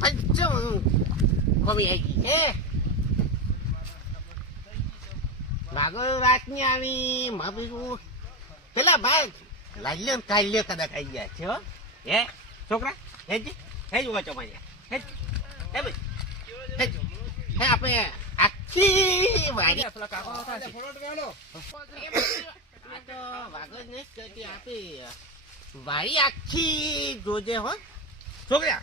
પણ કમી આવી ગઈ હે ભાગો રાતની આવી મારું પેલા ભાઈ લાલ્યો ને કાલ્યો કદાચ આવી ગયા છે હો છોકરા હે જી હે જ વાંચો મારી હે હે ભાઈ હે આપણે આખી વાડી આપી વાડી આખી જોજે હો છોકરા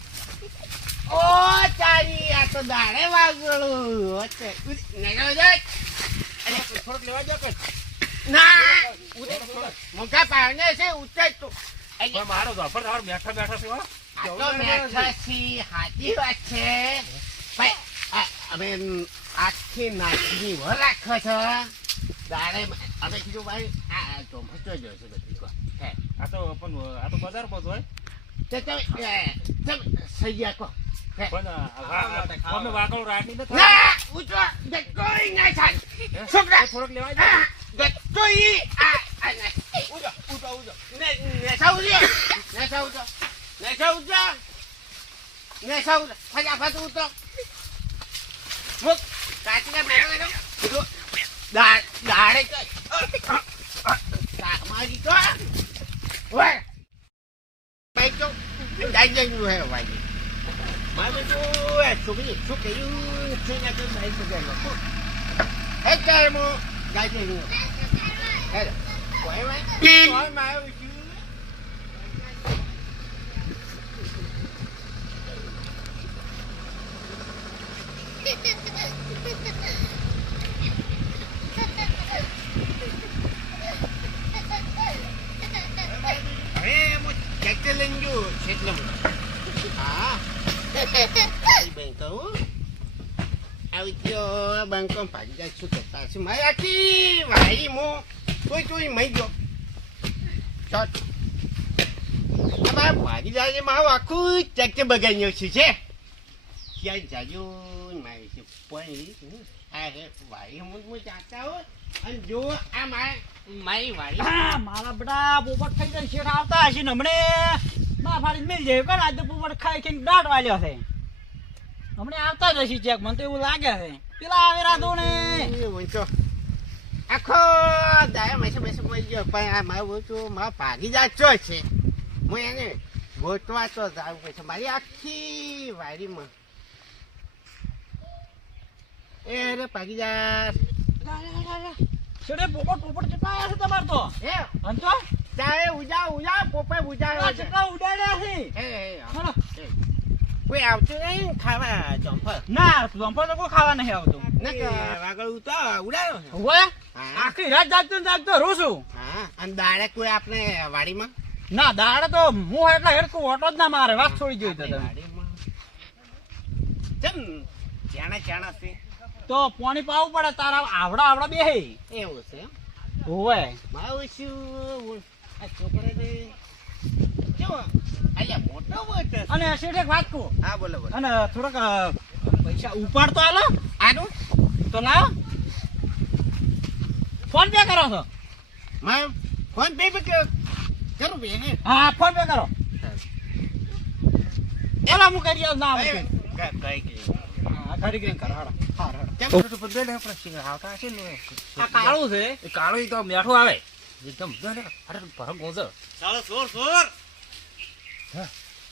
ઓ તારી આ તો દાડે વાગળું. નગર જાય થોડોક લેવા દો ના. મોટા પારને છે ઉતર તો. મારો ઝાફર તમારે બેઠા બેઠા છે હો. આ તો મેઠાસી વાત છે. અમે આખી નાચની વર રાખો છો. દાડે અમે કીધું ભાઈ આ ચોમાસ તો બધા બધી. કો હે આ તો પણ આ તો બજાર પર હોય. તો તમે એ, તમે સૈયા કો હે પણ આ વા- અમે વાગડો રાતની નથી ના ઉતરો કોઈ ના થાય છોકરા થોડોક લેવા દો Ah, Gatoy! Ah, ah, na. Udo, udo, udo. Ne, ne saudio. Ne saudio. Ne saudio. Ne saudio. ફટાફટ ઉતો. મુક. કાચીને મેળો એનો. કીધું, દા- દાડે તો. મારી તો. ઓય. ભાઈ તો દાઈ જઈ હે વાજી. મારે તો છોકરી શું કર્યું છે ને તો દાઈ તો ગયેલો. હે ચારમો દાઈ જઈ હે કોઈ માં કોઈ માં આવ્યું છું હવે હું ટ્રેક્ટર લઈને ગયો ખેતરમાં. હા કહું આવી ગયો બંકો ભાગી જાય શું કરતા હશે? મારી આખી વાડી મો કોઈ કોઈ મઈ ગયો. શોટ અમારે ભાગી જાય છે મારું આખું ટ્રેક્ટર બગાડ્યું છે છે. ક્યાંય જાજો મારી છે પણ આ હે વાડી હું હું જાતા હોય. અને જો આ મારી મારી હા, મારા બધા પોપટ ખાઈ જાય શેઠ આવતા હશે હમણે. મા ફાડી મિલ જાય કર આજે પોપટ ખાઈ ખાઈને દાટ વાલ્યો છે. હમણે આવતા જ હશે ચેક મને તો એવું લાગે છે. પેલા આવે રાધો ને. હું આખો દાય મેસે મેસે મળી ગયો પણ આ મારું બોતું મારા ભાગી જાચો છે? હું એને ગોતવા તો જાવ છે. મારી આખી વાડીમાં. એ રે ભાગી જા. શેઠે પોપટ પોપટ કેટલા આવ્યા છે તમારે તો? એ અંતો ચાહે ઉજા ઉજા પોપે ઉજા છે. કેટલા ઉડાડ્યા છે? એ એ. કોઈ આવતું નહીં ખાવા જમ્પર ના જમ્પર તો કોઈ ખાવા નહીં આવતું. ના વાગળ તો ઉડાડ્યો છે. હોય આખી રાત જાગતો ને જાગતો રહું છું. હા અને દાડે કોઈ આપણે વાડીમાં? ના દાડે તો હું એટલે હેરકું ઓટો જ ના મારે વાત છોડી જોઈ તો વાડીમાં? ચમ ચાણા ચાણા છે. તો પાણી પાવું પડે તારા આવડા આવડા બે એવું છે એમ? હોય મારું શું આ છોકરાને કેવો અલ્યા મોટો મોટો છે. અને શેઠ એક વાત કહું. હા બોલો બોલો. અને થોડાક પૈસા ઉપાડ તો આલો. આનું? તો લાવો. ફોન પે કરો છો? ફોન પે પે કરું બે હે હા ફોન પે કરો. એલા હું કરી આવું ના કઈ કઈ હા ગઈને કરો હાડો હાડો હાડો કેમ તો બધે ને આપણે સિંહ આવતા ને આ કાળું છે. એ કાળો તો મેઠો આવે. એકદમ જો ને અરે ચાલો સોર સોર. હા.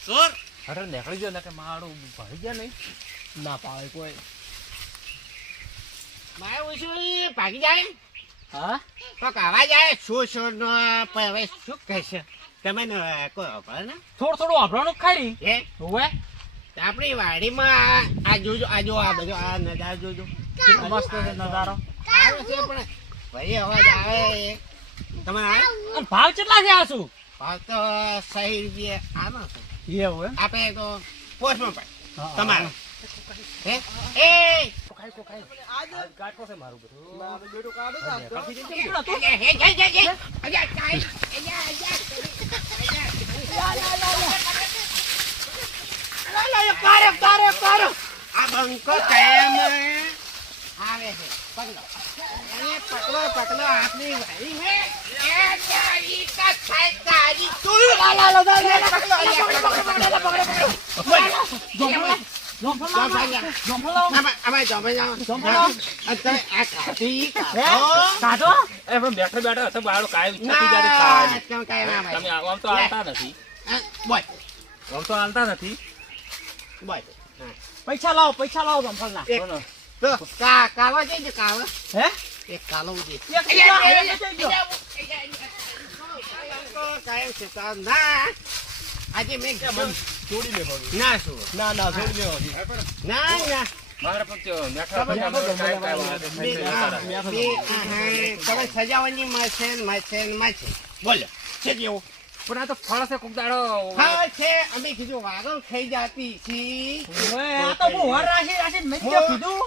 સોર. અરે નીકળી ગયો કે મારું ભરી ગયા નહીં. ના પાવે કોઈ. મારે શું ભાગી જાય હા? કોક અવાજ આવે શું શું નો પણ હવે શું કહેશે? તમે કોઈ ને? થોડું થોડું વાપરવાનું ખાઈ હે? હોય આપણી વાડીમાં આ જોજો આ જો આ બધો આ નજારો જોજો. મસ્ત છે નજારો. આવે છે પણ ભાઈ અવાજ આવે. તમે આવે? ભાવ કેટલા છે આ શું? ભાવ તો સહી રૂપિયા આનો છે એવું એમ આપે તો પોસ્ટમાં પાડ તમારો હે એ કાચો ખાય આજ આજ છે મારું બધું મારું બેટું કાઢો તો આ તો. કાપી દેજો. કેટલું હતું? અલ્યા, હે, હે, હે, હે. અલ્યા, કાંઈ. અલ્યા, અલ્યા, અલ્યા. લા, લા, લા, લા. લા, લા, એ પારો, પારો, પારો. આ બંકો કાયમ આવે છે પકડો એને પકડો પકડો આપની ભાઈ હે બેઠો બેઠો હશે બાળો ના તમે આમ તો હાલતા નથી આમ તો હાલતા નથી પૈસા લાવો પૈસા લાવો જોંફળના. એક. કોનો? તો કા જઈ ને હે એક કાલો ઉજી કાયમ છે તો ના. આજે મેં ના શું ના ના છોડી દેવો ના ના. સજાવાની મશીન મશીન મશીન બોલો. છે જેવું પણ આ તો ફળ છે કોક દાડો છે. અમે કીધું વાગલ ખાઈ જાતી છી. આ તો હું વર રાખી રાખી મેં કીધું?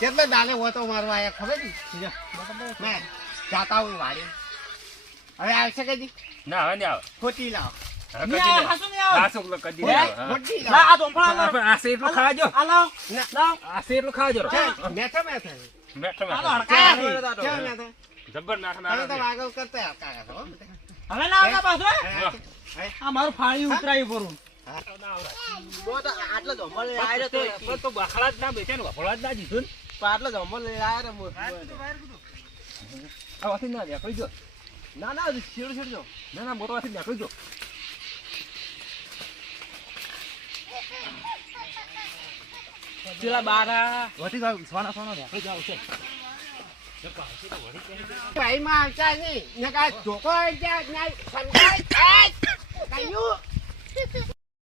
કેટલો ડાલે હોતો મારવા આયા ખબર ને જાતા હોય વાડી હવે આવશે કદી ના હવે નહીં આવે. ખોટી લાવ. મારું ફાળી ઉતરાયું પૂરું આટલો આવ્યો તો બખડા જ ના બેઠા ને વફળવા જ ના જીધું ને. આટલો જમવા લઈ આવ્યો ના નીકળી ગયો. ના ના છેડ છેડજો ના ના મોટો વાથી નીકળી ગયો. પેલા બારા વાથી જાવ, સોના સોના નીકળી જાવ છે. ભાઈમાં આવતા નહીં. ને કાંઈ ધોકો આવી જાય, આ સંતાય